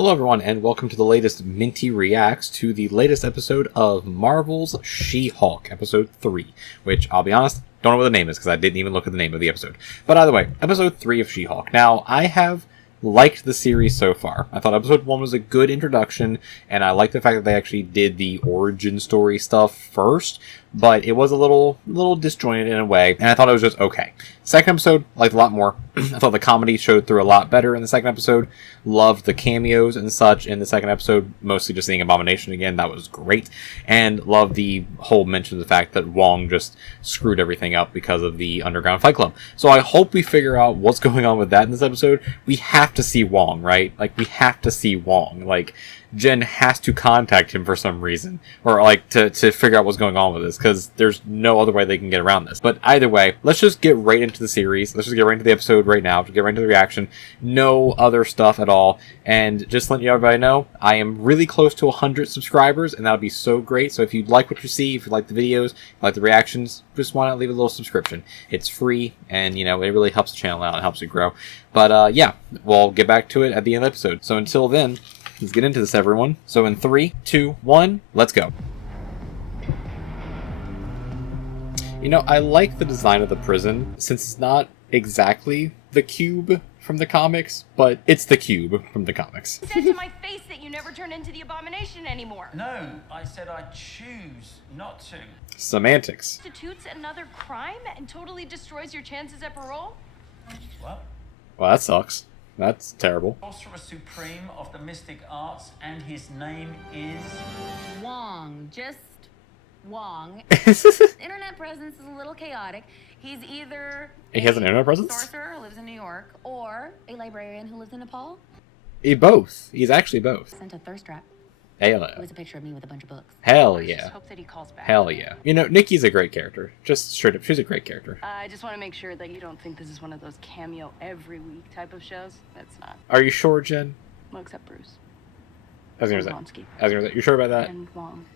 Hello everyone, and welcome to the latest Minty Reacts to the latest episode of Marvel's She-Hulk, episode 3, which, I'll be honest, don't know what the name is because I didn't even look at the name of the episode. But either way, episode 3 of She-Hulk. Now, I have liked the series so far. I thought episode 1 was a good introduction, and I like the fact that they actually did the origin story stuff first, but it was a little disjointed in a way, and I thought it was just okay. Second episode, liked a lot more. I thought the comedy showed through a lot better in the second episode. Loved the cameos and such in the second episode, mostly just seeing Abomination again, that was great. And loved the whole mention of the fact that Wong just screwed everything up because of the Underground Fight Club. So I hope we figure out what's going on with that in this episode. We have to see Wong, right? Like, we have to see Wong. Like, Jen has to contact him for some reason, or like to figure out what's going on with this, because there's no other way they can get around this. But either way, let's just get right into the series. Let's just get right into the episode right now, to get right into the reaction. No other stuff at all. And just letting everybody know, I am really close to 100 subscribers, and that would be so great. So if you like what you see, if you like the videos, like the reactions, just why not leave a little subscription. It's free, and you know, it really helps the channel out and helps it grow. But yeah, we'll get back to it at the end of the episode. So until then, let's get into this, everyone. So in 3, 2, 1, let's go. You know, I like the design of the prison, since it's not exactly the cube from the comics, but it's the cube from the comics. You said to my face that you never turn into the Abomination anymore. No, I said I choose not to. Semantics. Constitutes another crime and totally destroys your chances at parole? What? Well, that sucks. That's terrible. Sorcerer Supreme of the Mystic Arts, and his name is... Wong. Just Wong. Internet presence is a little chaotic. He's either He has an internet presence? sorcerer who lives in New York, or a librarian who lives in Nepal. Both. He's actually both. Sent a thirst trap. Hell It yeah. was a picture of me with a bunch of books. Hell Just yeah. hope that he calls back. Hell yeah. You know, Nikki's a great character. Just straight up, she's a great character. I just want to make sure that you don't think this is one of those cameo every week type of shows. It's not. Are you sure, Jen? Well, except Bruce. I was gonna say. Blonsky. You sure about that? And Wong.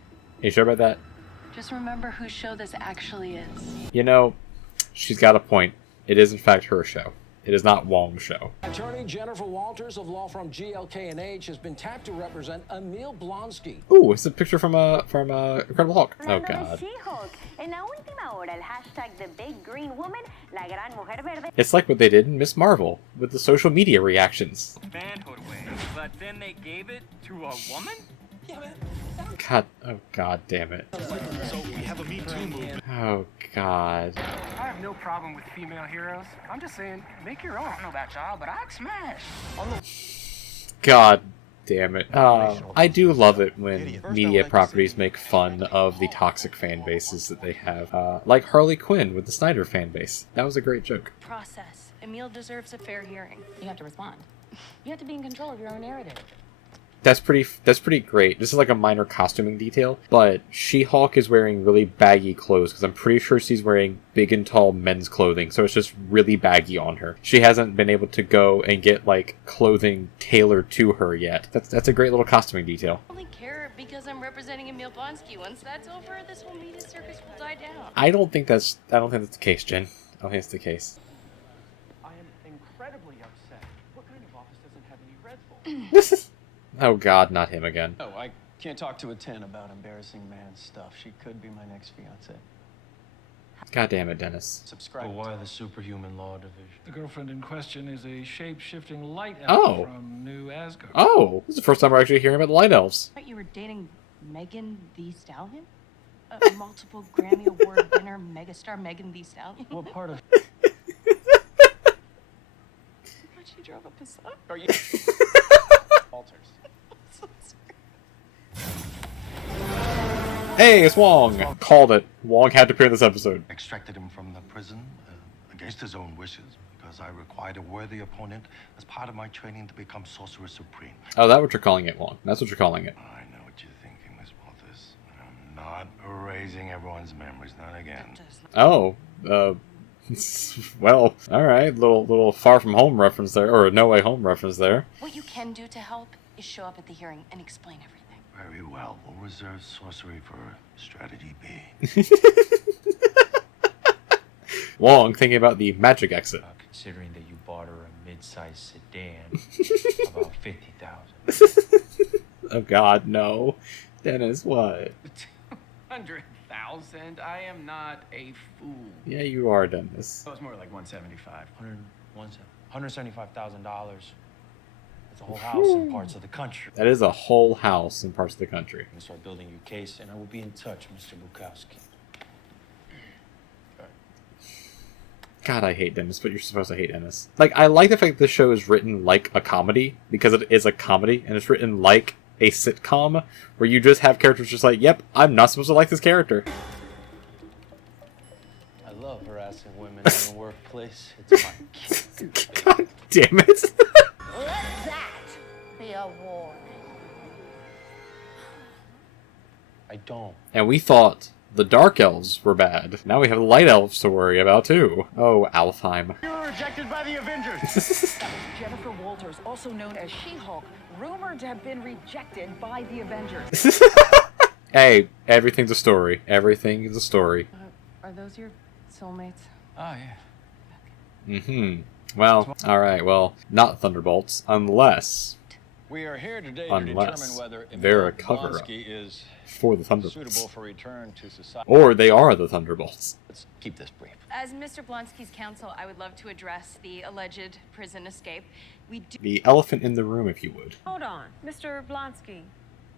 You sure about that? Just remember whose show this actually is. You know, she's got a point. It is in fact her show. It is not Wong's show. Attorney Jennifer Walters of law firm GLK&H has been tapped to represent Emil Blonsky. Ooh, it's a picture from Incredible Hulk. Oh god. It's like what they did in Miss Marvel with the social media reactions. Manhood way, but then they gave it to a woman? God, oh god damn it. So we have a Me Too movement. Oh god. I have no problem with female heroes. I'm just saying, make your own. I don't know about y'all, but I'd smash. God damn it. I do love it when media properties make fun of the toxic fan bases that they have. Like Harley Quinn with the Snyder fan base. That was a great joke. Process. Emil deserves a fair hearing. You have to respond. You have to be in control of your own narrative. That's pretty great. This is like a minor costuming detail, but She-Hulk is wearing really baggy clothes because I'm pretty sure she's wearing big and tall men's clothing, so it's just really baggy on her. She hasn't been able to go and get like clothing tailored to her yet. That's a great little costuming detail. I only care because I'm representing Emil Blonsky. Once that's over, this whole media circus will die down. I don't think that's the case, Jen. I don't think it's the case. I am incredibly upset. What kind of office doesn't have any Red Bull? Oh god, not him again. Oh, I can't talk to a 10 about embarrassing man stuff. She could be my next fiance. God damn it, Dennis. Subscribe. But why the superhuman law division? The girlfriend in question is a shape-shifting light elf Oh. from New Asgard. Oh, this is the first time we're actually hearing about the Light Elves. I thought you were dating Megan the Stallion? A multiple Grammy Award winner megastar Megan the Stallion? What part of... But she drove a Passat. Are you... Walters. So sorry. Hey, it's Wong! Called it. Wong had to appear in this episode. Extracted him from the prison against his own wishes because I required a worthy opponent as part of my training to become Sorcerer Supreme. Oh, that's what you're calling it, Wong. That's what you're calling it. I know what you're thinking, Miss Walters. I'm not erasing everyone's memories, not again. Oh, well, alright. Little Far From Home reference there, or a No Way Home reference there. What you can do to help is show up at the hearing and explain everything. Very well. We'll reserve sorcery for strategy B. Wong thinking about the magic exit. Considering that you bought her a mid-sized sedan, about 50,000. Oh God, no. Dennis, what? 200,000? I am not a fool. Yeah, you are, Dennis. It was more like 175. $175,000. It's a whole house in parts of the country. That is a whole house in parts of the country. I'm gonna start building your case, and I will be in touch, Mr. Bukowski. God, I hate Dennis, but you're supposed to hate Dennis. Like, I like the fact that this show is written like a comedy, because it is a comedy, and it's written like a sitcom, where you just have characters just like, yep, I'm not supposed to like this character. I love harassing women in the workplace. It's my kid. God damn it. Let that be a warning. I don't. And we thought the Dark Elves were bad. Now we have the Light Elves to worry about, too. Oh, Alfheim. You were rejected by the Avengers! Jennifer Walters, also known as She-Hulk, rumored to have been rejected by the Avengers. Hey, everything's a story. Everything is a story. Are those your soulmates? Oh, yeah. Mm-hmm. Well, alright, well, not Thunderbolts, unless We are here today Unless to determine whether they're Emil a cover-up Blonsky is for the Thunderbolts. suitable for return to society. Or they are the Thunderbolts. Let's keep this brief. As Mr. Blonsky's counsel, I would love to address the alleged prison escape. We do. The elephant in the room, if you would. Hold on. Mr. Blonsky,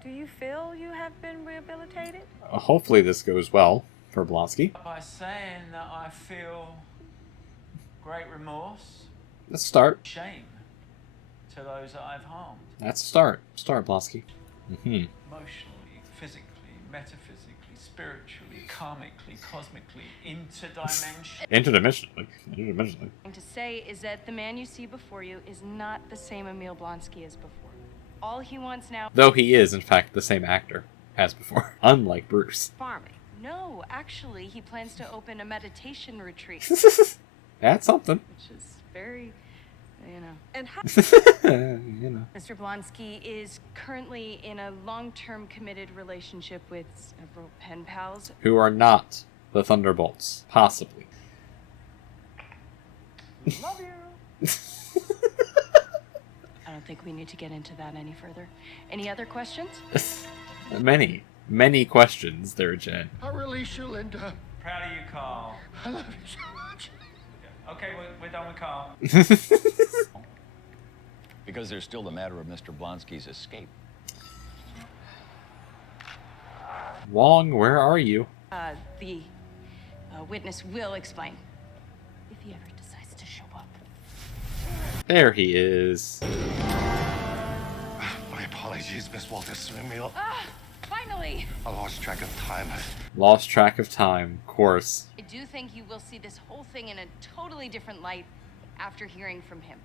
do you feel you have been rehabilitated? Hopefully this goes well for Blonsky. By saying that I feel great remorse, Let's start. shame to those that I've harmed. That's a start. Start, Blonsky. Mm-hmm. Emotionally, physically, metaphysically, spiritually, karmically, cosmically, interdimensionally. Interdimensionally. Interdimensionally. To say is that the man you see before you is not the same Emil Blonsky as before. All he wants now. Though he is, in fact, the same actor as before. Unlike Bruce. Farming. No, actually, he plans to open a meditation retreat, That's something. which is very, you know. And how You know. Mr. Blonsky is currently in a long-term committed relationship with several pen pals. Who are not the Thunderbolts. Possibly. Love you! I don't think we need to get into that any further. Any other questions? Many questions there, Jen. I'll release you, Linda. Proud of you, Carl. I love you so much. Okay, we're done with Carl. Because there's still the matter of Mr. Blonsky's escape. Wong, where are you? The witness will explain. If he ever decides to show up. There he is. My apologies, Miss Walters. Emil, Finally! I lost track of time. Lost track of time, of course. I do think you will see this whole thing in a totally different light after hearing from him.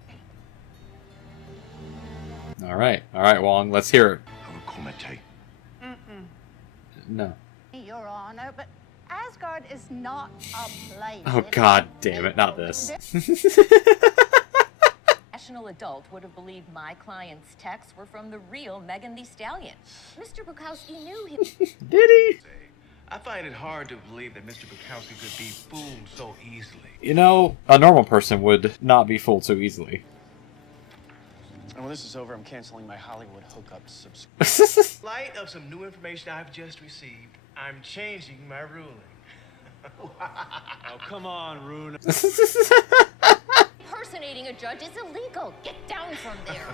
Alright, Wong, let's hear it. I will commentate. No. Your Honor, but Asgard is not a place. Oh god damn it, not this. Rational adult would have believed my client's texts were from the real Megan Thee Stallion. Mr. Bukowski knew him. Did he? I find it hard to believe that Mr. Bukowski could be fooled so easily. You know, a normal person would not be fooled so easily. And when this is over, I'm canceling my Hollywood hookup subscription. In light of some new information I've just received, I'm changing my ruling. Oh, come on, Rune. Impersonating a judge is illegal. Get down from there.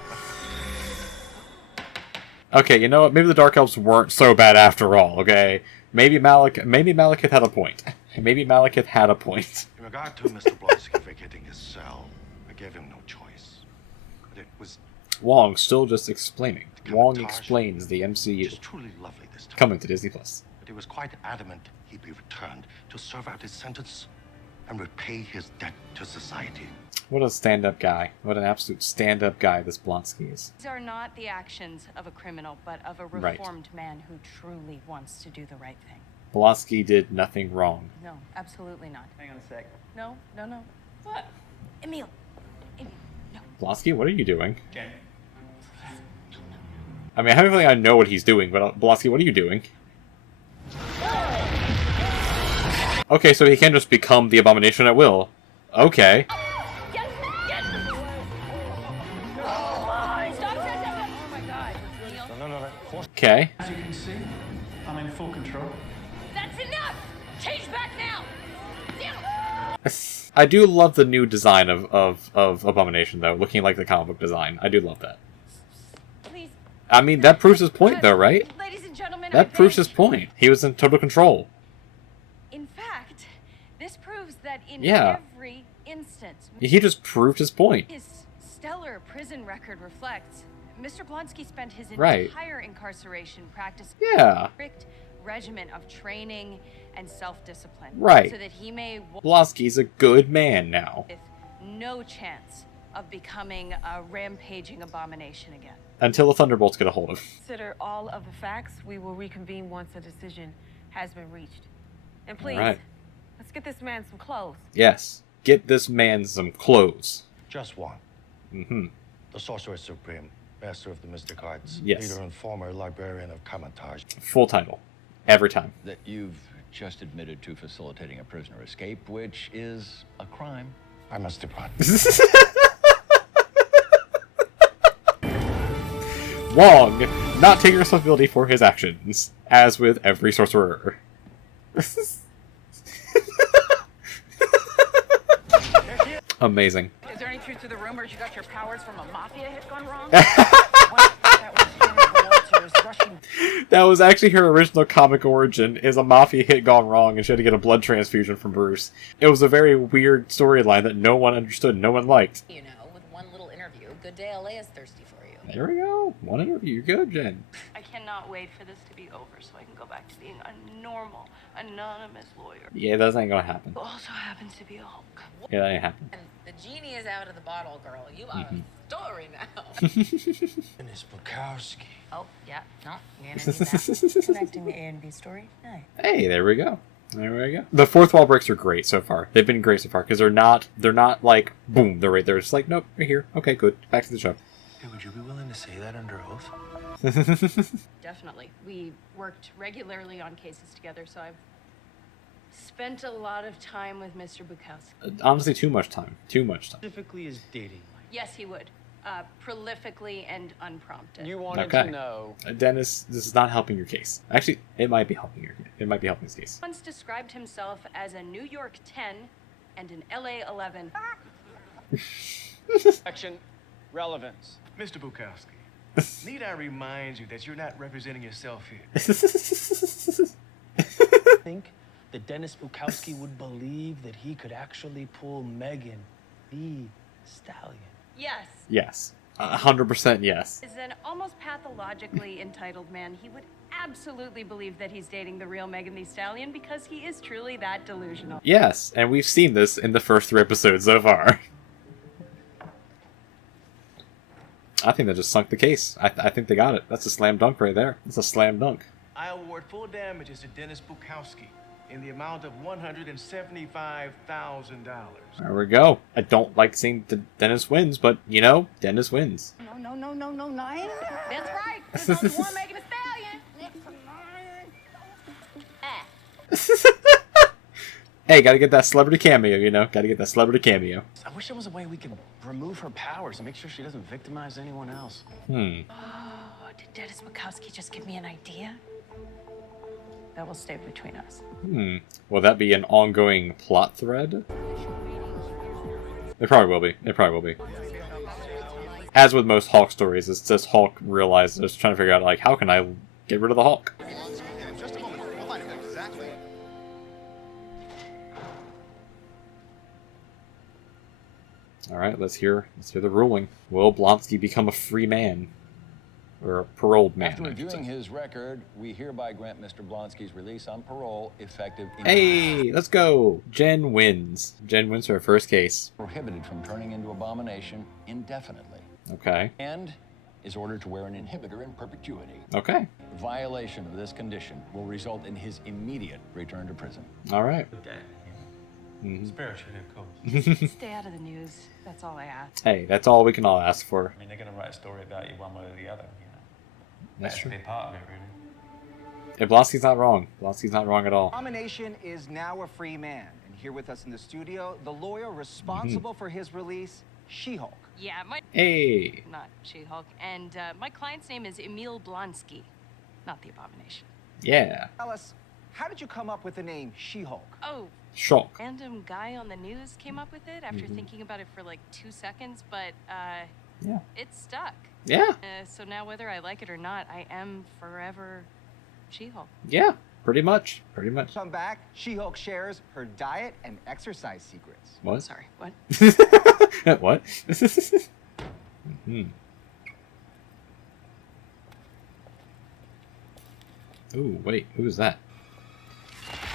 Okay, you know what? Maybe the Dark Elves weren't so bad after all, okay? Maybe Malekith had a point. Maybe Malekith had a point. In regard to Mr. Blonsky vacating his cell, I gave him no choice. But it was Wong still just explaining. Wong Camouflage. explains the MCU. just truly lovely this time. Coming to Disney Plus. But he was quite adamant he'd be returned to serve out his sentence and repay his debt to society. What a stand-up guy. What an absolute stand-up guy this Blonsky is. These are not the actions of a criminal, but of a Right. reformed man who truly wants to do the right thing. Blonsky did nothing wrong. No, absolutely not. Hang on a sec. No. What? Emil, no. Blonsky, what are you doing? Jen. I mean, I have a feeling I know what he's doing, but Blonsky, what are you doing? Okay, so he can just become the Abomination at will. Okay. Yes! Oh my god! Emil. Okay. As you can see, I'm in full control. That's enough! Change back now! I do love the new design of Abomination, though, looking like the comic book design. I do love that. Please. I mean, that proves his point, though, right? Ladies and gentlemen, That proves his point. He was in total control. In fact, this proves that in Yeah. every instance, He just proved his point. his stellar prison record reflects, Mr. Blonsky spent his Right. entire incarceration practicing Yeah. a strict regimen of training and self-discipline, Right. so that he may Blonsky's a good man now. with no chance of becoming a rampaging abomination again. Until the Thunderbolts get a hold of him. Consider all of the facts. We will reconvene once a decision has been reached. And please, Alright. let's get this man some clothes. Yes. Get this man some clothes. Just one. Mm-hmm. The Sorcerer Supreme, Master of the Mystic Arts, Yes. leader and former librarian of Kamatage. Full title. Every time. That you've just admitted to facilitating a prisoner escape, which is a crime. I must depart. Wong, not taking responsibility for his actions, as with every sorcerer. Amazing. Is there any truth to the rumors you got your powers from a mafia hit gone wrong? That was actually her original comic origin, is a mafia hit gone wrong and she had to get a blood transfusion from Bruce. It was a very weird storyline that no one understood, no one liked. You know, with one little interview, Good Day LA is thirsty for you. There we go. One interview. You're good, Jen. I cannot wait for this to be over so I can go back to being a normal, anonymous lawyer. Yeah, that ain't gonna happen. Who also happens to be a Hulk. Yeah, that ain't happening. And the genie is out of the bottle, girl. You are a story now. Dennis Bukowski. Oh, yeah. No, you're gonna need that. Connecting the A and B story. Nice. Hey, there we go. There we go. The fourth wall breaks are great so far. They've been great so far because they're not like boom, they're right there. It's like nope, we're here. Okay, good. Back to the show. Hey, would you be willing to say that under oath? Definitely. We worked regularly on cases together, so I've spent a lot of time with Mr. Bukowski. Honestly, too much time. Too much time. Specifically is dating. Yes, he would. Prolifically and unprompted. You wanted Okay. to know. Dennis, this is not helping your case. Actually, it might be helping it might be helping his case. Once described himself as a New York 10 and an LA 11. Action relevance. Mr. Bukowski, need I remind you that you're not representing yourself here? Think that Dennis Bukowski would believe that he could actually pull Megan the Stallion. Yes. Yes. 100% yes. As an almost pathologically entitled man, he would absolutely believe that he's dating the real Megan Thee Stallion because he is truly that delusional. Yes, and we've seen this in the first 3 episodes so far. I think that just sunk the case. I think they got it. That's a slam dunk right there. That's a slam dunk. I award full damages to Dennis Bukowski in the amount of $175,000. There we go. I don't like seeing Dennis wins, but, you know, Dennis wins. No, nine. That's right. There's only one Megan Thee Stallion. Hey, gotta get that celebrity cameo, you know? Gotta get that celebrity cameo. I wish there was a way we could remove her powers and make sure she doesn't victimize anyone else. Hmm. Oh, did Dennis Bukowski just give me an idea? That will stay between us. Hmm. Will that be an ongoing plot thread? It probably will be. It probably will be. As with most Hulk stories, it's just Hulk realizes, just trying to figure out, like, how can I get rid of the Hulk? Alright, let's hear the ruling. Will Blonsky become a free man? Or a paroled man? After reviewing his record, we hereby grant Mr. Blonsky's release on parole effective Hey, let's go! Jen wins. Jen wins her first case. prohibited from turning into Abomination indefinitely. Okay. And is ordered to wear an inhibitor in perpetuity. Okay. Violation of this condition will result in his immediate return to prison. Alright. Spiritual coach. Stay out of the news. That's all I ask. Hey, that's all we can all ask for. I mean, they're going to write a story about you one way or the other, you know. That's Has true. to be part of it, really. Yeah, Blonsky's not wrong. Blonsky's not wrong at all. Abomination is now a free man. And here with us in the studio, the lawyer responsible for his release, She-Hulk. Yeah, Hey. not She-Hulk. And my client's name is Emil Blonsky, not the Abomination. Yeah. Alice, how did you come up with the name She-Hulk? Oh, Shock. random guy on the news came up with it after thinking about it for like 2 seconds, but yeah, it stuck. Yeah. So now whether I like it or not, I am forever She-Hulk. Yeah, pretty much. Pretty much. Come back, She-Hulk shares her diet and exercise secrets. What? Sorry, what? What? Ooh, wait, who is that?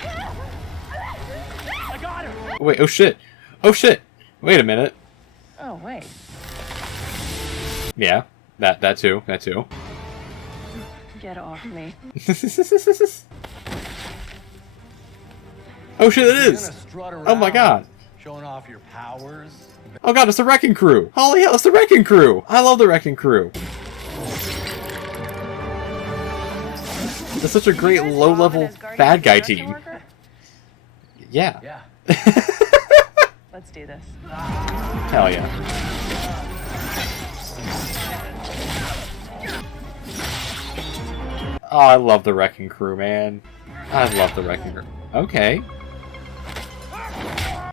I got her! Wait, oh shit. Oh shit. Wait a minute. Oh, wait. Yeah, that too. That too. Get off me. Oh shit, it is! Oh my god. Showing off your powers. Oh god, it's the Wrecking Crew! Holy hell, it's the Wrecking Crew! I love the Wrecking Crew! It's such a great low-level bad guy team. Yeah. Yeah. Let's do this. Hell yeah. Oh, I love the Wrecking Crew, man. I love the Wrecking Crew. Okay.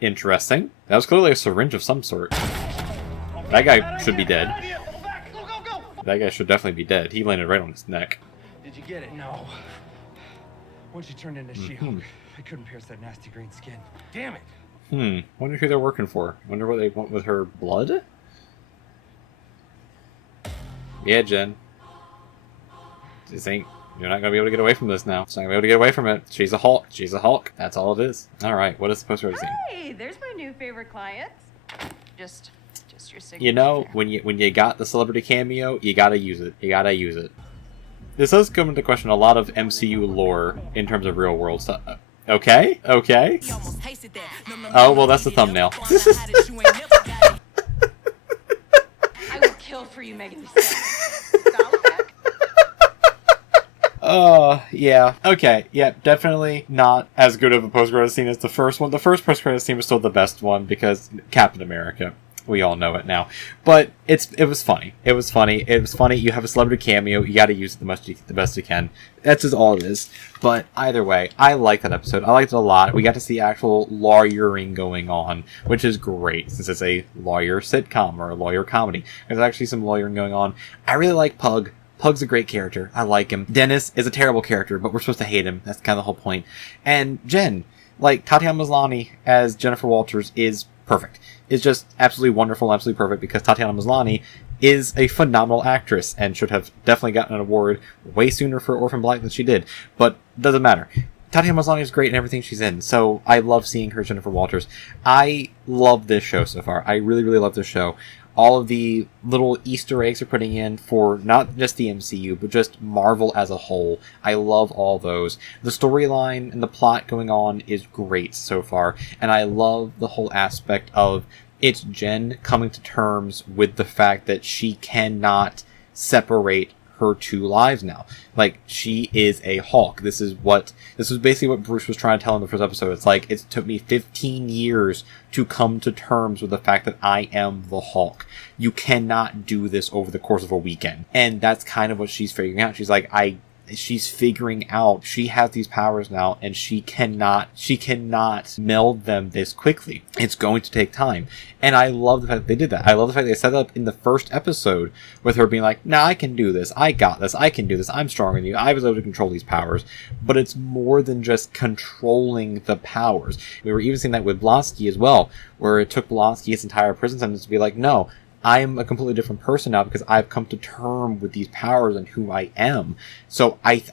Interesting. That was clearly a syringe of some sort. That guy should be dead. That guy should definitely be dead. He landed right on his neck. Did you get it? No. Once she turned into She-Hulk, I couldn't pierce that nasty green skin. Damn it. Wonder who they're working for. Wonder what they want with her blood? Yeah, Jen. This ain't... You're not gonna be able to get away from this now. She's not gonna be able to get away from it. She's a Hulk. She's a Hulk. That's all it is. Alright, what is the post-credit scene? Hey, there's my new favorite client. Just your signature. You know, when you got the celebrity cameo, you gotta use it. You gotta use it. This does come into question a lot of MCU lore in terms of real world stuff. Okay? Okay? Oh, well, that's the thumbnail. I will kill for you, Megan. Yeah. Okay, yeah, definitely not as good of a post-credit scene as the first one. The first post-credit scene was still the best one because Captain America. We all know it now. But it was funny. It was funny. It was funny. You have a celebrity cameo. You gotta use it the best you can. That's just all it is. But either way, I like that episode. I liked it a lot. We got to see actual lawyering going on, which is great since it's a lawyer sitcom or a lawyer comedy. There's actually some lawyering going on. I really like Pug. Pug's a great character. I like him. Dennis is a terrible character, but we're supposed to hate him. That's kind of the whole point. And Jen, like Tatiana Maslany as Jennifer Walters is perfect. It's just absolutely wonderful and absolutely perfect because Tatiana Maslany is a phenomenal actress and should have definitely gotten an award way sooner for Orphan Black than she did. But doesn't matter. Tatiana Maslany is great in everything she's in, so I love seeing her Jennifer Walters. I love this show so far. I really, really love this show. All of the little Easter eggs they're putting in for not just the MCU, but just Marvel as a whole. I love all those. The storyline and the plot going on is great so far, and I love the whole aspect of it's Jen coming to terms with the fact that she cannot separate her two lives now. Like, she is a Hulk. This was basically what Bruce was trying to tell in the first episode. It's like, it took me 15 years to come to terms with the fact that I am the Hulk. You cannot do this over the course of a weekend. And that's kind of what she's figuring out. She's like, she's figuring out she has these powers now and she cannot meld them this quickly. It's going to take time. And I love the fact that they did that. I love the fact they set that up in the first episode with her being like, nah, I can do this. I got this. I can do this. I'm stronger than you. I was able to control these powers. But it's more than just controlling the powers. We were even seeing that with Blonsky as well, where it took Blonsky his entire prison sentence to be like, no, I'm a completely different person now because I've come to term with these powers and who I am. So I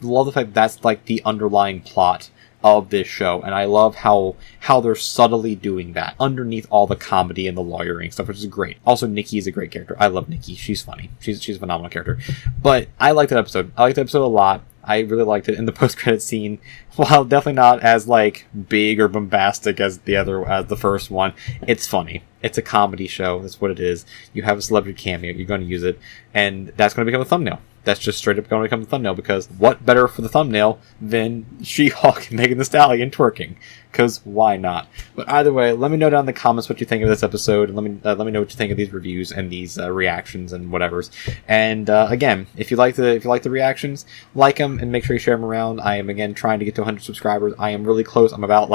love the fact that that's like the underlying plot of this show, and I love how they're subtly doing that underneath all the comedy and the lawyering stuff, which is great. Also, Nikki is a great character. I love Nikki. She's funny. She's a phenomenal character. But I like that episode. I like the episode a lot. I really liked it. In the post-credit scene, while definitely not as like big or bombastic as the first one, it's funny. It's a comedy show. That's what it is. You have a celebrity cameo. You're going to use it, and that's going to become a thumbnail. that's just straight up going to become the thumbnail, because what better for the thumbnail than She-Hulk and Megan Thee Stallion twerking? Because why not? But either way, let me know down in the comments what you think of this episode, and let me know what you think of these reviews and these reactions and whatevers. And again, if you like the reactions, like them and make sure you share them around. I am again trying to get to 100 subscribers. I am really close. I'm about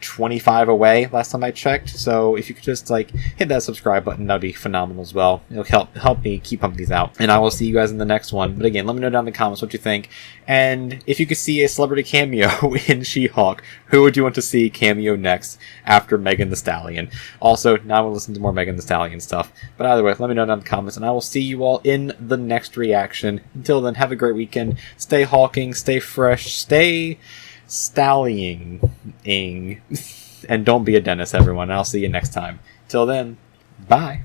25 away last time I checked. So if you could just hit that subscribe button, that'd be phenomenal as well. It'll help me keep pumping these out. And I will see you guys in the next one. But again, let me know down in the comments what you think. And if you could see a celebrity cameo in She-Hulk, who would you want to see cameo next after Megan Thee Stallion? Also, now I will listen to more Megan Thee Stallion stuff. But either way, let me know down in the comments, and I will see you all in the next reaction. Until then, have a great weekend. Stay hawking, stay fresh, stay stallioning, and don't be a dentist, everyone. I'll see you next time. Till then, bye.